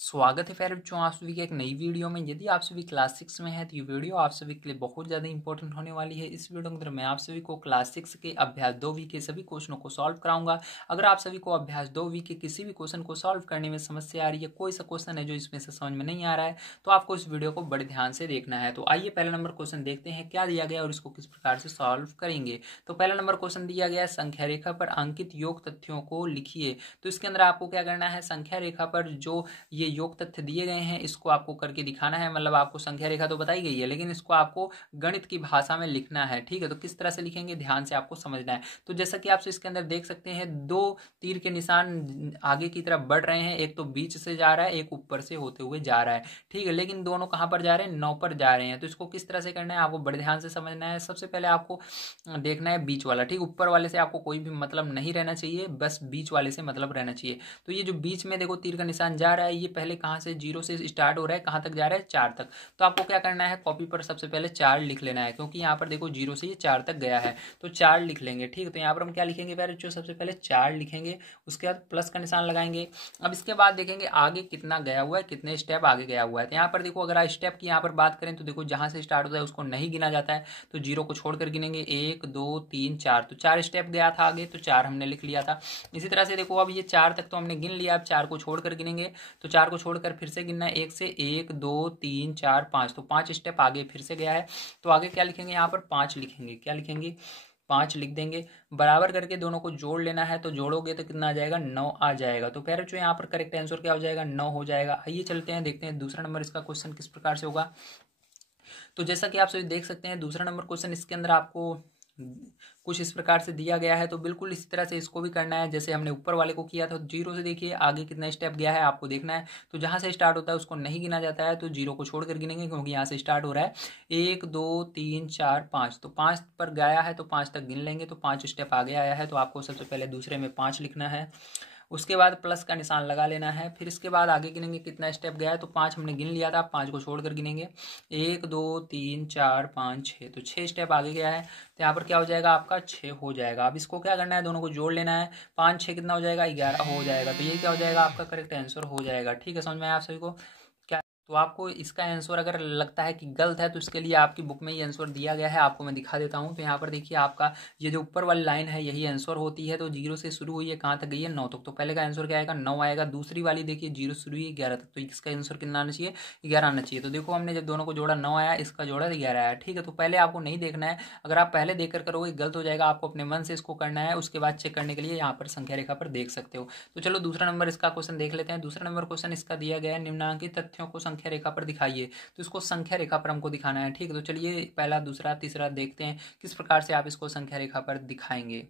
स्वागत है प्यारे बच्चों आप सभी के एक नई वीडियो में। यदि आप सभी क्लास 6 में है तो ये वीडियो आप सभी के लिए बहुत ज़्यादा इंपॉर्टेंट होने वाली है। इस वीडियो के अंदर मैं आप सभी को क्लास 6 के अभ्यास 2 के सभी क्वेश्चनों को सॉल्व कराऊंगा। अगर आप सभी को अभ्यास 2 के किसी भी क्वेश्चन को सॉल्व करने में समस्या आ रही है, कोई सा क्वेश्चन है जो इसमें से समझ में नहीं आ रहा है, तो आपको इस वीडियो को बड़े ध्यान से देखना है। तो आइए पहला नंबर क्वेश्चन देखते हैं क्या दिया गया और इसको किस प्रकार से सॉल्व करेंगे। तो पहला नंबर क्वेश्चन दिया गया है, संख्या रेखा पर अंकित योग तथ्यों को लिखिए। तो इसके अंदर आपको क्या करना है, संख्या रेखा पर जो ये योग तथ्य दिए गए हैं इसको आपको करके दिखाना है। मतलब आपको संख्या रेखा तो बताई गई है लेकिन इसको आपको गणित की भाषा में लिखना है। ठीक है, तो किस तरह से लिखेंगे ध्यान से आपको समझना है। तो जैसा कि आप इसके अंदर देख सकते हैं, दो तीर के निशान आगे की तरफ बढ़ रहे हैं, एक तो बीच से जा रहा है, एक ऊपर से होते हुए जा रहा है। ठीक है, लेकिन दोनों कहां पर जा रहे हैं, 9 पर जा रहे हैं। तो इसको किस तरह से करना है आपको बड़े ध्यान से समझना है। सबसे पहले आपको देखना है बीच वाला। ठीक, ऊपर वाले से आपको कोई भी मतलब नहीं रहना चाहिए, बस बीच वाले से मतलब रहना चाहिए। तो ये जो बीच में देखो तीर का निशान जा रहा है, ये पहले कहां से, 0 से स्टार्ट हो रहा है, कहां तक जा रहा है, 4 तक। तो आपको क्या करना है, कॉपी पर सबसे पहले 4 लिख लेना है, क्योंकि यहाँ पर देखो 0 से ये 4 तक गया है तो 4 लिख लेंगे। ठीक है, तो यहाँ पर हम क्या लिखेंगे प्यारे बच्चों, सबसे पहले 4 लिखेंगे, उसके बाद प्लस का निशान लगाएंगे। अब इसके बाद देखेंगे आगे कितना गया हुआ है, कितने स्टेप आगे गया हुआ है। तो यहाँ पर देखो अगर स्टेप की यहाँ पर बात करें तो देखो जहां से स्टार्ट होता है उसको नहीं गिना जाता है, तो 0 को छोड़कर गिनेंगे, 1 2 3 4। तो 4 स्टेप गया था आगे, तो 4 हमने लिख लिया था। इसी तरह से देखो अब ये 4 तक तो हमने गिन लिया, अब 4 को छोड़कर गिनेंगे, तो 4 को छोड़कर फिर से गिनना है, 1 से 1 2 3 4 5। तो 5 स्टेप आगे फिर से गया है, तो आगे क्या लिखेंगे, यहाँ पर 5 लिखेंगे। क्या लिखेंगे, 5 लिख देंगे। बराबर करके दोनों को जोड़ लेना है, तो जोड़ोगे तो कितना आ जाएगा, 9 आ जाएगा। तो प्यारे बच्चों यहाँ पर करेक्ट आंसर क्या हो जाएगा, 9 हो जाएगा। आइए चलते हैं, देखते हैं दूसरा नंबर इसका क्वेश्चन किस प्रकार से होगा। तो जैसा कि आप सभी देख सकते हैं, दूसरा नंबर क्वेश्चन इसके अंदर आपको कुछ इस प्रकार से दिया गया है। तो बिल्कुल इसी तरह से इसको भी करना है जैसे हमने ऊपर वाले को किया था। 0 से देखिए आगे कितना स्टेप गया है आपको देखना है। तो जहां से स्टार्ट होता है उसको नहीं गिना जाता है, तो 0 को छोड़कर गिनेंगे, क्योंकि यहाँ से स्टार्ट हो रहा है 1 2 3 4 5। तो 5 पर गया है तो 5 तक गिन लेंगे, तो 5 स्टेप आगे आया है। तो आपको सबसे पहले दूसरे में 5 लिखना है, उसके बाद प्लस का निशान लगा लेना है। फिर इसके बाद आगे गिनेंगे कितना स्टेप गया है, तो 5 हमने गिन लिया था, 5 को छोड़कर गिनेंगे, 1 2 3 4 5 6। तो 6 स्टेप आगे गया है, तो यहाँ पर क्या हो जाएगा आपका 6 हो जाएगा। अब इसको क्या करना है, दोनों को जोड़ लेना है, 5 6 कितना हो जाएगा, 11 हो जाएगा। तो ये क्या हो जाएगा आपका करेक्ट आंसर हो जाएगा। ठीक है, समझ में आया आप सभी को। तो आपको इसका आंसर अगर लगता है कि गलत है तो इसके लिए आपकी बुक में ये आंसर दिया गया है, आपको मैं दिखा देता हूँ। तो यहाँ पर देखिए आपका ये जो ऊपर वाली लाइन है यही आंसर होती है। तो 0 से शुरू हुई है, कहाँ तक गई है, 9 तक। तो पहले का आंसर क्या आएगा, 9 आएगा। दूसरी वाली देखिए 0 शुरू हुई है 11 तक, तो इसका आंसर कितना आना चाहिए, 11 आना चाहिए। तो देखो हमने जब दोनों को जोड़ा 9 आया, इसका जोड़ा 11 आया। ठीक है, तो पहले आपको नहीं देखना है, अगर आप पहले देखकर करोगे गलत हो जाएगा। आपको अपने मन से इसको करना है, उसके बाद चेक करने के लिए यहाँ पर संख्या रेखा पर देख सकते हो। तो चलो दूसरा नंबर इसका क्वेश्चन देख लेते हैं। दूसरा नंबर क्वेश्चन इसका दिया गया है, निम्नांकित तथ्यों को संख्या रेखा पर दिखाइए। तो इसको संख्या रेखा पर हमको दिखाना है। ठीक है, तो चलिए पहला दूसरा तीसरा देखते हैं किस प्रकार से आप इसको संख्या रेखा पर दिखाएंगे।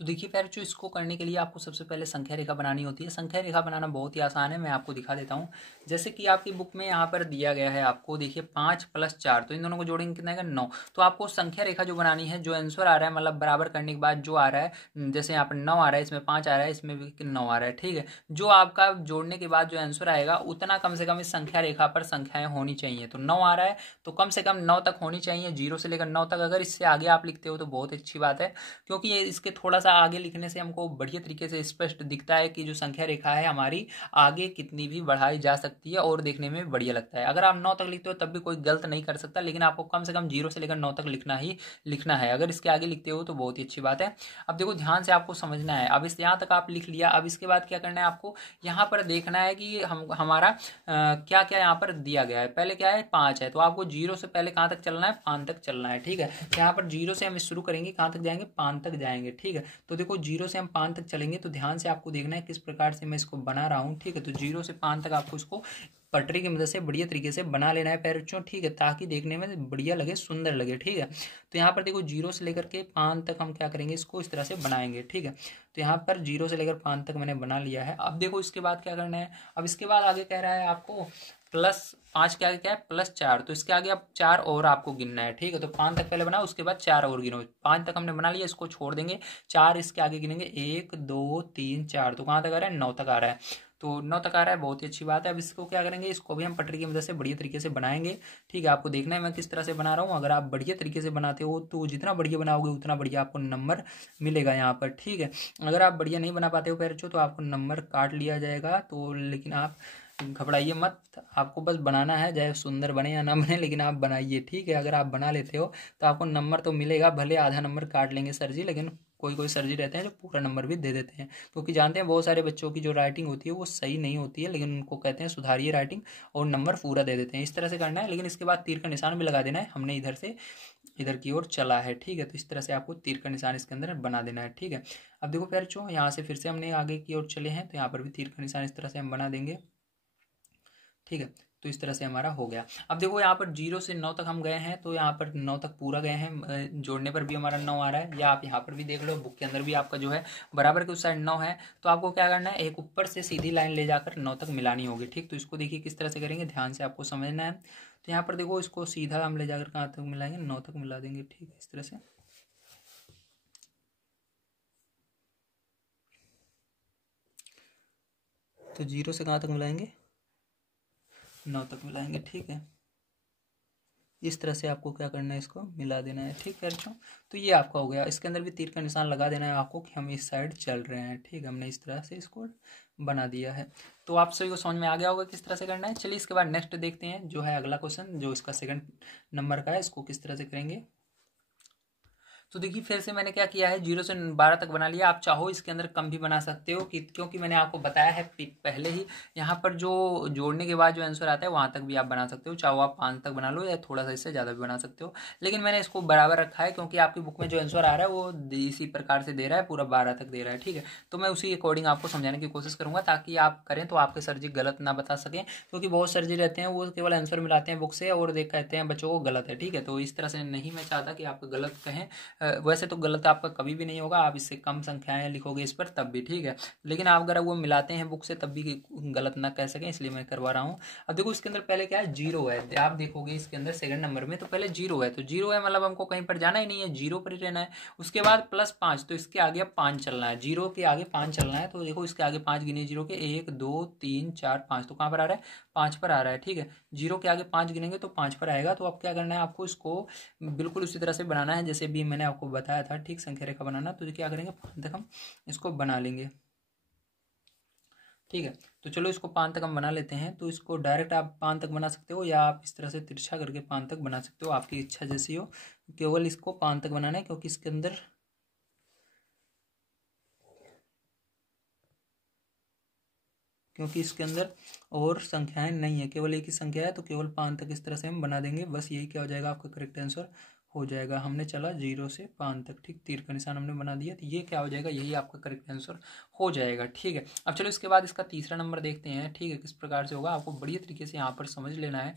तो देखिए प्यारे बच्चों, इसको करने के लिए आपको सबसे पहले संख्या रेखा बनानी होती है। संख्या रेखा बनाना बहुत ही आसान है, मैं आपको दिखा देता हूँ। जैसे कि आपकी बुक में यहाँ पर दिया गया है, आपको देखिए 5 + 4, तो इन दोनों को जोड़ेंगे कितना आएगा, 9। तो आपको संख्या रेखा जो बनानी है, जो आंसर आ रहा है मतलब बराबर करने के बाद जो आ रहा है, जैसे यहाँ पर 9 आ रहा है, इसमें 5 आ रहा है, इसमें भी 9 आ रहा है। ठीक है, जो आपका जोड़ने के बाद जो आंसर आएगा उतना कम से कम इस संख्या रेखा पर संख्याएं होनी चाहिए। तो 9 आ रहा है तो कम से कम 9 तक होनी चाहिए, 0 से लेकर 9 तक। अगर इससे आगे आप लिखते हो तो बहुत अच्छी बात है, क्योंकि ये इसके थोड़ा सा आगे लिखने से हमको बढ़िया तरीके से स्पष्ट दिखता है कि जो संख्या रेखा है हमारी आगे कितनी भी बढ़ाई जा सकती है और देखने में बढ़िया लगता है। अगर आप 9 तक लिखते हो तब भी कोई गलत नहीं कर सकता, लेकिन आपको कम से कम 0 से लेकर 9 तक लिखना ही लिखना है। अगर इसके आगे लिखते हो तो बहुत ही अच्छी बात है। अब देखो ध्यान से आपको समझना है। अब इस यहाँ तक आप लिख लिया, अब इसके बाद क्या करना है, आपको यहाँ पर देखना है कि हम हमारा क्या क्या यहाँ पर दिया गया है। पहले क्या है, 5 है, तो आपको 0 से पहले कहाँ तक चलना है, 5 तक चलना है। ठीक है, तो यहाँ पर 0 से हम शुरू करेंगे, कहाँ तक जाएंगे, 5 तक जाएंगे। ठीक है, तो देखो 0 से हम 5 तक चलेंगे, तो ध्यान से आपको देखना है किस प्रकार से मैं इसको बना रहा हूँ। ठीक है, तो 0 से 5 तक आपको इसको पटरी की मदद से बढ़िया तरीके से बना लेना है प्यारे बच्चों। ठीक है, ताकि देखने में बढ़िया लगे, सुंदर लगे। ठीक है, तो यहाँ पर देखो 0 से लेकर के 5 तक हम क्या करेंगे, इसको इस तरह से बनाएंगे। ठीक है, तो यहाँ पर 0 से लेकर 5 तक मैंने बना लिया है। अब देखो इसके बाद क्या करना है, अब इसके बाद आगे कह रहा है आपको +5 के आगे क्या है, +4। तो इसके आगे अब 4 और आपको गिनना है। ठीक है, तो 5 तक पहले बनाओ, उसके बाद 4 और गिनो। 5 तक हमने बना लिया, इसको छोड़ देंगे, 4 इसके आगे गिनेंगे, 1 2 3 4। तो कहाँ तक आ रहा है, 9 तक आ रहा है। तो 9 तक आ रहा है, बहुत ही अच्छी बात है। अब इसको क्या करेंगे, इसको भी हम पटरी की मदद से बढ़िया तरीके से बनाएंगे। ठीक है, आपको देखना है मैं किस तरह से बना रहा हूँ। अगर आप बढ़िया तरीके से बनाते हो तो जितना बढ़िया बनाओगे उतना बढ़िया आपको नंबर मिलेगा यहाँ पर। ठीक है, अगर आप बढ़िया नहीं बना पाते हो पैर तो आपको नंबर काट लिया जाएगा। तो लेकिन आप घबराइए मत, आपको बस बनाना है, चाहे सुंदर बने या ना बने, लेकिन आप बनाइए, ठीक है। अगर आप बना लेते हो तो आपको नंबर तो मिलेगा, भले आधा नंबर काट लेंगे सर जी, लेकिन कोई कोई सर जी रहते हैं जो पूरा नंबर भी दे देते हैं, क्योंकि जानते हैं बहुत सारे बच्चों की जो राइटिंग होती है वो सही नहीं होती है, लेकिन उनको कहते हैं सुधारिए राइटिंग, और नंबर पूरा दे देते हैं। इस तरह से करना है, लेकिन इसके बाद तीर का निशान भी लगा देना है। हमने इधर से इधर की ओर चला है, ठीक है। तो इस तरह से आपको तीर का निशान इसके अंदर बना देना है, ठीक है। अब देखो प्यारे बच्चों, यहाँ से फिर से हमने आगे की ओर चले हैं, तो यहाँ पर भी तीर का निशान इस तरह से हम बना देंगे, ठीक है। तो इस तरह से हमारा हो गया। अब देखो यहाँ पर 0 से 9 तक हम गए हैं, तो यहाँ पर 9 तक पूरा गए हैं, जोड़ने पर भी हमारा 9 आ रहा है, या आप यहाँ पर भी देख लो, बुक के अंदर भी आपका जो है बराबर के उस साइड 9 है। तो आपको क्या करना है, एक ऊपर से सीधी लाइन ले जाकर 9 तक मिलानी होगी, ठीक। तो इसको देखिए किस तरह से करेंगे, ध्यान से आपको समझना है। तो यहाँ पर देखो, इसको सीधा हम ले जाकर कहाँ तक मिलाएंगे, 9 तक मिला देंगे, ठीक है, इस तरह से। तो 0 से कहाँ तक मिलाएंगे, 9 तक मिलाएंगे, ठीक है। इस तरह से आपको क्या करना है, इसको मिला देना है, ठीक है बच्चों। तो ये आपका हो गया। इसके अंदर भी तीर का निशान लगा देना है आपको कि हम इस साइड चल रहे हैं, ठीक है। हमने इस तरह से इसको बना दिया है। तो आप सभी को समझ में आ गया होगा किस तरह से करना है। चलिए इसके बाद नेक्स्ट देखते हैं, जो है अगला क्वेश्चन, जो इसका सेकंड नंबर का है, इसको किस तरह से करेंगे। तो देखिए फिर से मैंने क्या किया है, 0 से 12 तक बना लिया। आप चाहो इसके अंदर कम भी बना सकते हो, क्योंकि मैंने आपको बताया है पहले ही, यहाँ पर जो जोड़ने के बाद जो आंसर आता है वहां तक भी आप बना सकते हो, चाहो आप 5 तक बना लो या थोड़ा सा इससे ज़्यादा भी बना सकते हो। लेकिन मैंने इसको बराबर रखा है, क्योंकि आपकी बुक में जो आंसर आ रहा है वो इसी प्रकार से दे रहा है, पूरा 12 तक दे रहा है, ठीक है। तो मैं उसी अकॉर्डिंग आपको समझाने की कोशिश करूंगा, ताकि आप करें तो आपके सर जी गलत ना बता सकें, क्योंकि बहुत सर जी रहते हैं वो केवल आंसर मिलाते हैं बुक से और देख कहते हैं बच्चों को गलत है, ठीक है। तो इस तरह से नहीं मैं चाहता कि आप गलत कहें। वैसे तो गलत आपका कभी भी नहीं होगा, आप इससे कम संख्याएं लिखोगे इस पर तब भी, ठीक है। लेकिन आप अगर वो मिलाते हैं बुक से तब भी गलत ना कह सकें, इसलिए मैं करवा रहा हूँ। अब देखो इसके अंदर पहले क्या है, 0 है। आप देखोगे इसके अंदर सेकंड नंबर में तो पहले 0 है, तो 0 है मतलब हमको कहीं पर जाना ही नहीं है, 0 पर ही रहना है। उसके बाद +5, तो इसके आगे अब 5 चलना है, 0 के आगे 5 चलना है। तो देखो इसके आगे 5 गिने 0 के, 1 2 3 4 5, तो कहाँ पर आ रहा है, 5 पर आ रहा है, ठीक है। 0 के आगे 5 गिनेंगे तो 5 पर आएगा। तो अब क्या करना है आपको, इसको बिल्कुल उसी तरह से बनाना है जैसे भी मैंने आपको बताया था, ठीक, संख्या रेखा बनाना। तो क्या करेंगे, 5 तक हम इसको बना लेंगे, ठीक है। तो चलो इसको 5 तक हम बना लेते हैं। तो इसको डायरेक्ट आप 5 तक बना सकते हो, या आप इस तरह से तिरछा करके 5 तक बना सकते हो, आपकी इच्छा जैसी हो। केवल इसको 5 तक बनाना है, क्योंकि इसके अंदर और संख्याएं नहीं है, केवल एक ही संख्या है। तो केवल 5 तक इस तरह से हम बना देंगे, बस यही क्या हो जाएगा, आपका करेक्ट आंसर हो जाएगा। हमने चला 0 से 5 तक, ठीक, तीर का निशान हमने बना दिया, तो ये क्या हो जाएगा, यही आपका करेक्ट आंसर हो जाएगा, ठीक है। अब चलो इसके बाद इसका तीसरा नंबर देखते हैं, ठीक है, किस प्रकार से होगा, आपको बढ़िया तरीके से यहाँ पर समझ लेना है।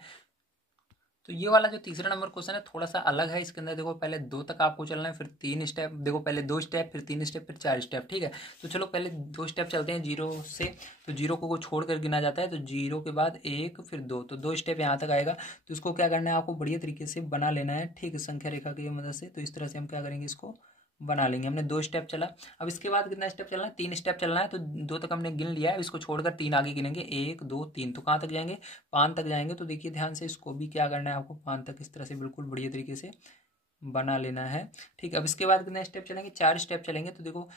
तो ये वाला जो तीसरा नंबर क्वेश्चन है थोड़ा सा अलग है। इसके अंदर देखो पहले 2 तक आपको चलना है, फिर 3 स्टेप, देखो पहले 2 स्टेप, फिर 3 स्टेप, फिर 4 स्टेप, ठीक है। तो चलो पहले 2 स्टेप चलते हैं 0 से। तो 0 को छोड़ कर गिना जाता है, तो 0 के बाद 1 फिर 2, तो 2 स्टेप यहाँ तक आएगा। तो इसको क्या करना है, आपको बढ़िया तरीके से बना लेना है, ठीक, संख्या रेखा की मदद से। तो इस तरह से हम क्या करेंगे, इसको बना लेंगे। हमने 2 स्टेप चला। अब इसके बाद कितना स्टेप चलना है, 3 स्टेप चलना है। तो 2 तक हमने गिन लिया है, इसको छोड़कर 3 आगे गिनेंगे, 1 2 3, तो कहाँ तक जाएंगे, 5 तक जाएंगे। तो देखिए ध्यान से, इसको भी क्या करना है आपको, 5 तक इस तरह से बिल्कुल बढ़िया तरीके से बना लेना है, ठीक। अब इसके बाद कितने स्टेप चलेंगे, 4 स्टेप चलेंगे। तो देखो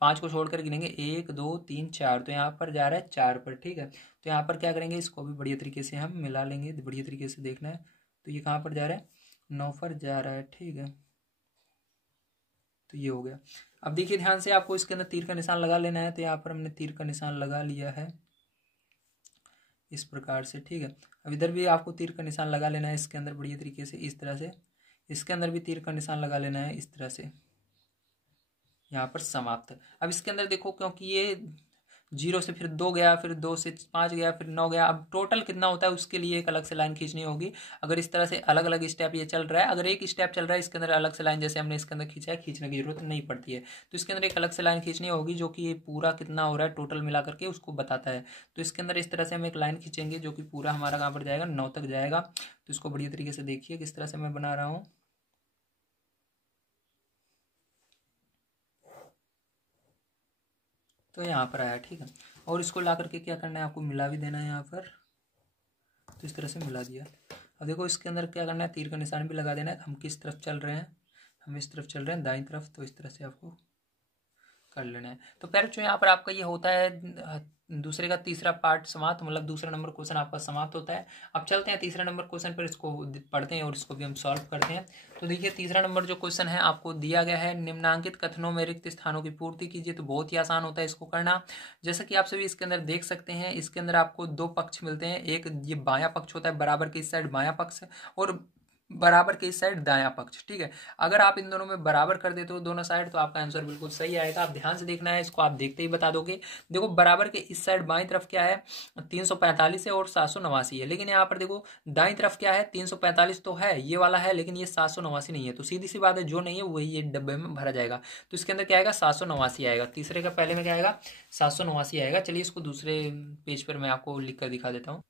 5 को छोड़कर गिनेंगे, 1 2 3 4, तो यहाँ पर जा रहा है 4 पर, ठीक है। तो यहाँ पर क्या करेंगे, इसको भी बढ़िया तरीके से हम मिला लेंगे, बढ़िया तरीके से देखना है। तो ये कहाँ पर जा रहा है, 9 पर जा रहा है, ठीक है। तो ये हो गया। अब देखिए ध्यान से, आपको इसके अंदर तीर का निशान लगा लेना है। तो यहाँ पर हमने तीर का निशान लगा लिया है इस प्रकार से, ठीक है। अब इधर भी आपको तीर का निशान लगा लेना है इसके अंदर बढ़िया तरीके से, इस तरह से। इसके अंदर भी तीर का निशान लगा लेना है इस तरह से, यहाँ पर समाप्त। अब इसके अंदर देखो, क्योंकि ये 0 से फिर 2 गया, फिर 2 से 5 गया, फिर 9 गया, अब टोटल कितना होता है उसके लिए एक अलग से लाइन खींचनी होगी। अगर इस तरह से अलग अलग स्टेप ये चल रहा है, अगर एक स्टेप चल रहा है इसके अंदर अलग से लाइन, जैसे हमने इसके अंदर खींचा है, खींचने की जरूरत नहीं पड़ती है। तो इसके अंदर एक अलग से लाइन खींचनी होगी, जो कि ये पूरा कितना हो रहा है टोटल मिला करके उसको बताता है। तो इसके अंदर इस तरह से हम एक लाइन खींचेंगे, जो कि पूरा हमारा कहाँ पर जाएगा, 9 तक जाएगा। तो इसको बढ़िया तरीके से देखिए किस तरह से मैं बना रहा हूँ। तो यहाँ पर आया, ठीक है। और इसको ला करके क्या करना है, आपको मिला भी देना है यहाँ पर। तो इस तरह से मिला दिया। अब देखो इसके अंदर क्या करना है, तीर का निशान भी लगा देना है। हम किस तरफ चल रहे हैं, हम इस तरफ चल रहे हैं, दाईं तरफ। तो इस तरह से आपको कर लेना है। तो पैरों यहाँ पर आपका ये होता है दूसरे का तीसरा पार्ट समाप्त, मतलब दूसरा नंबर क्वेश्चन आपका समाप्त होता है। अब चलते हैं तीसरा नंबर क्वेश्चन पर, इसको पढ़ते हैं और इसको भी हम सॉल्व करते हैं। तो देखिए तीसरा नंबर जो क्वेश्चन है आपको दिया गया है, निम्नांकित कथनों में रिक्त स्थानों की पूर्ति कीजिए। तो बहुत ही आसान होता है इसको करना। जैसा कि आप सभी इसके अंदर देख सकते हैं, इसके अंदर आपको दो पक्ष मिलते हैं, एक ये बायां पक्ष होता है, बराबर के इस साइड बायां पक्ष, और बराबर के इस साइड दायां पक्ष। ठीक है, अगर आप इन दोनों में बराबर कर देते हो दोनों साइड, तो आपका आंसर बिल्कुल सही आएगा। आप ध्यान से देखना है, इसको आप देखते ही बता दोगे। देखो बराबर के इस साइड बाईं तरफ क्या है, 345 है और 789 है, लेकिन यहाँ पर देखो दाईं तरफ क्या है, 345 तो है, ये वाला है, लेकिन ये 789 नहीं है। तो सीधी सी बात है, जो नहीं है वही ये डब्बे में भरा जाएगा। तो इसके अंदर क्या आएगा, 789 आएगा। तीसरे का पहले में क्या आएगा, 789 आएगा। चलिए इसको दूसरे पेज पर मैं आपको लिख कर दिखा देता हूँ।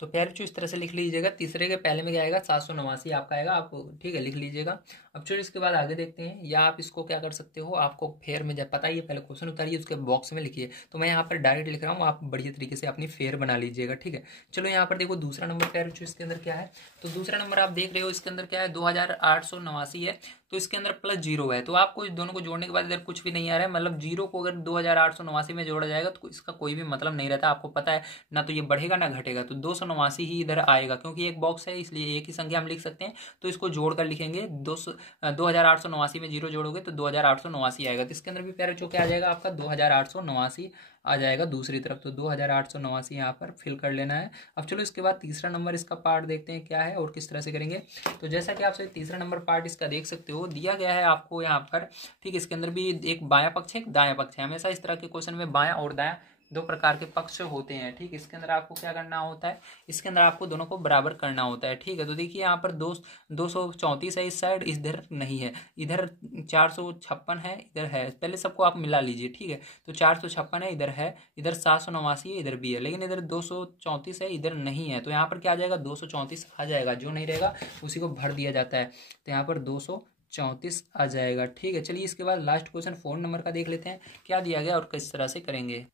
तो प्यारे बच्चों इस तरह से लिख लीजिएगा, तीसरे के पहले में क्या आएगा, 789 आपका आएगा, आप ठीक है लिख लीजिएगा। अब चलिए इसके बाद आगे देखते हैं, या आप इसको क्या कर सकते हो, आपको फेयर में जब पता ही है, पहले क्वेश्चन उतारिए उसके बॉक्स में लिखिए। तो मैं यहाँ पर डायरेक्ट लिख रहा हूँ, आप बढ़िया तरीके से अपनी फेयर बना लीजिएगा। ठीक है, चलो यहाँ पर देखो दूसरा नंबर प्यारे बच्चों इसके अंदर क्या है। तो दूसरा नंबर आप देख रहे हो इसके अंदर क्या है, 2889 है। तो इसके अंदर प्लस जीरो है, तो आपको इस दोनों को जोड़ने के बाद इधर कुछ भी नहीं आ रहा है, मतलब जीरो को अगर 2889 में जोड़ा जाएगा तो इसका कोई भी मतलब नहीं रहता। आपको पता है ना, तो ये बढ़ेगा ना घटेगा, तो 289 ही इधर आएगा, क्योंकि एक बॉक्स है इसलिए एक ही संख्या हम लिख सकते हैं। तो इसको जोड़कर लिखेंगे, 2889 में जीरो जोड़ोगे तो 2889 आएगा। तो इसके अंदर भी प्यारे बच्चों क्या आ जाएगा, आपका 2889 आ जाएगा दूसरी तरफ। तो 2889 यहाँ पर फिल कर लेना है। अब चलो इसके बाद तीसरा नंबर इसका पार्ट देखते हैं क्या है और किस तरह से करेंगे। तो जैसा कि आप सभी तीसरा नंबर पार्ट इसका देख सकते हो, दिया गया है आपको यहाँ पर, ठीक, इसके अंदर भी एक बायां पक्ष है एक दायां पक्ष है। हमेशा इस तरह के क्वेश्चन में बायां और दायां दो प्रकार के पक्ष होते हैं। ठीक, इसके अंदर आपको क्या करना होता है, इसके अंदर आपको दोनों को बराबर करना होता है। ठीक है, तो देखिए यहाँ पर 234 है इस साइड, इधर नहीं है, इधर 456 है, इधर है। पहले सबको आप मिला लीजिए। ठीक है, तो 456 है, इधर है, इधर 789 है, इधर भी है, लेकिन इधर 234 है, इधर नहीं है। तो यहाँ पर क्या आ जाएगा, 234 आ जाएगा, जो नहीं रहेगा उसी को भर दिया जाता है। तो यहाँ पर 234 आ जाएगा। ठीक है, चलिए इसके बाद लास्ट क्वेश्चन 4 नंबर का देख लेते हैं क्या दिया गया और किस तरह से करेंगे।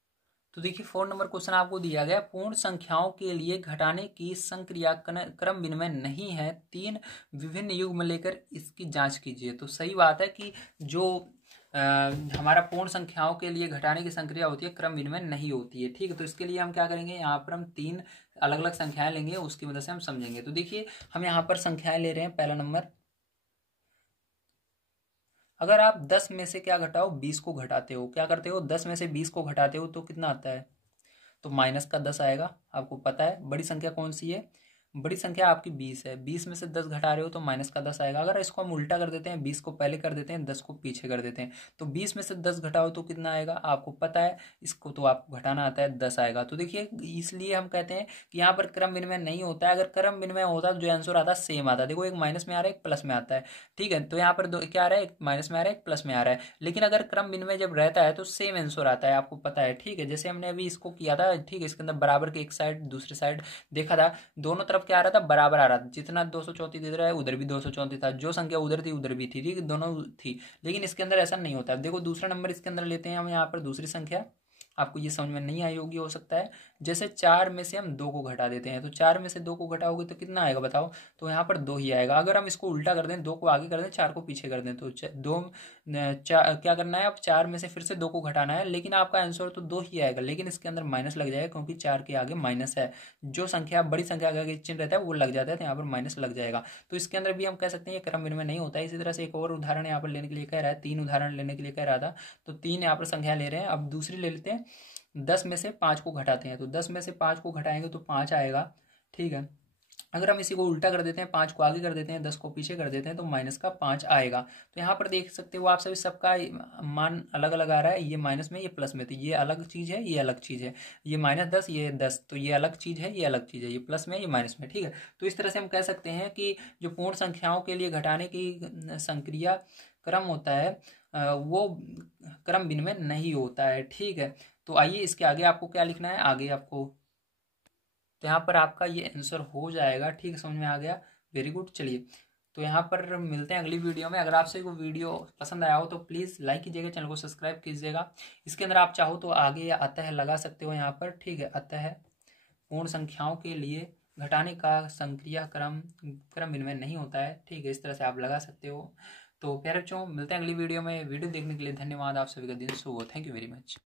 तो देखिए 4 नंबर क्वेश्चन आपको दिया गया, पूर्ण संख्याओं के लिए घटाने की संक्रिया क्रम विनिमय नहीं है, 3 विभिन्न युग्म लेकर इसकी जांच कीजिए। तो सही बात है कि जो हमारा पूर्ण संख्याओं के लिए घटाने की संक्रिया होती है, क्रम विनिमय नहीं होती है। ठीक है, तो इसके लिए हम क्या करेंगे, यहाँ पर हम 3 अलग अलग संख्याएं लेंगे, उसकी मदद से हम समझेंगे। तो देखिए हम यहाँ पर संख्याएं ले रहे हैं। पहला नंबर, अगर आप 10 में से क्या घटाओ, 20 को घटाते हो, क्या करते हो, 10 में से 20 को घटाते हो तो कितना आता है, तो माइनस का 10 आएगा। आपको पता है बड़ी संख्या कौन सी है, बड़ी संख्या आपकी 20 है, 20 में से 10 घटा रहे हो तो माइनस का 10 आएगा। अगर इसको हम उल्टा कर देते हैं, 20 को पहले कर देते हैं, 10 को पीछे कर देते हैं, तो 20 में से 10 घटाओ तो कितना आएगा, आपको पता है, इसको तो आपको घटाना आता है, 10 आएगा। तो देखिए इसलिए हम कहते हैं कि यहाँ पर क्रम विनिमय नहीं होता है। अगर क्रम विनिमय होता तो जो आंसर आता सेम आता। देखो एक माइनस में आ रहा है एक प्लस में आता है। ठीक है, तो यहाँ पर क्या आ रहा है, एक माइनस में आ रहा है एक प्लस में आ रहा है, लेकिन अगर क्रम विनिमय जब रहता है तो सेम आंसर आता है, आपको पता है। ठीक है, जैसे हमने अभी इसको किया था, ठीक है, इसके अंदर बराबर के एक साइड दूसरी साइड देखा था, दोनों तरफ क्या आ रहा था, बराबर आ रहा था। जितना 234 इधर है उधर भी 234 था, जो संख्या उधर थी उधर भी थी, ठीक है, दोनों थी। लेकिन इसके अंदर ऐसा नहीं होता। देखो दूसरा नंबर इसके अंदर लेते हैं हम, यहाँ पर दूसरी संख्या, आपको ये समझ में नहीं आई होगी हो सकता है। जैसे 4 में से हम 2 को घटा देते हैं, तो 4 में से 2 को घटाओगे तो कितना आएगा बताओ, तो यहाँ पर 2 ही आएगा। अगर हम इसको उल्टा कर दें, 2 को आगे कर दें 4 को पीछे कर दें, तो क्या करना है, अब 4 में से फिर से 2 को घटाना है, लेकिन आपका आंसर तो 2 ही आएगा, लेकिन इसके अंदर माइनस लग जाएगा क्योंकि 4 के आगे माइनस है। जो संख्या बड़ी संख्या का आगे चिन्ह रहता है वो लग जाता है, तो यहाँ पर माइनस लग जाएगा। तो इसके अंदर भी हम कह सकते हैं ये क्रम विनिमय नहीं होता है। इसी तरह से एक और उदाहरण यहाँ पर लेने के लिए कह रहा है, 3 उदाहरण लेने के लिए कह रहा था, तो 3 यहाँ पर संख्या ले रहे हैं। अब दूसरी ले लेते हैं, 10 में से 5 को घटाते हैं, तो 10 में से 5 को घटाएंगे तो 5 आएगा। ठीक है, अगर हम इसी को उल्टा कर देते हैं, 5 को आगे कर देते हैं, 10 को पीछे कर देते हैं, तो माइनस का 5 आएगा। तो यहाँ पर देख सकते हो आप सभी, सबका मान अलग अलग आ रहा है, ये माइनस में ये प्लस में, तो ये अलग चीज़ है ये अलग चीज़ है, ये -10 ये 10, तो ये अलग चीज़ है ये अलग चीज़ है, ये प्लस में ये माइनस में। ठीक है, तो इस तरह से हम कह सकते हैं कि जो पूर्ण संख्याओं के लिए घटाने की संक्रिया क्रम होता है वो क्रम विनिमय नहीं होता है। ठीक है, तो आइए इसके आगे आपको क्या लिखना है, आगे आपको, तो यहाँ पर आपका ये आंसर हो जाएगा। ठीक है, समझ में आ गया, वेरी गुड। चलिए तो यहाँ पर मिलते हैं अगली वीडियो में। अगर आपसे वो वीडियो पसंद आया हो तो प्लीज़ लाइक कीजिएगा, चैनल को सब्सक्राइब कीजिएगा। इसके अंदर आप चाहो तो आगे या अतः लगा सकते हो यहाँ पर। ठीक है, अतः पूर्ण संख्याओं के लिए घटाने का संक्रिया क्रम विनिमय नहीं होता है। ठीक है, इस तरह से आप लगा सकते हो। तो प्यारे बच्चों, मिलते हैं अगली वीडियो में। वीडियो देखने के लिए धन्यवाद। आप सभी का दिन शुभ हो। Thank you very much.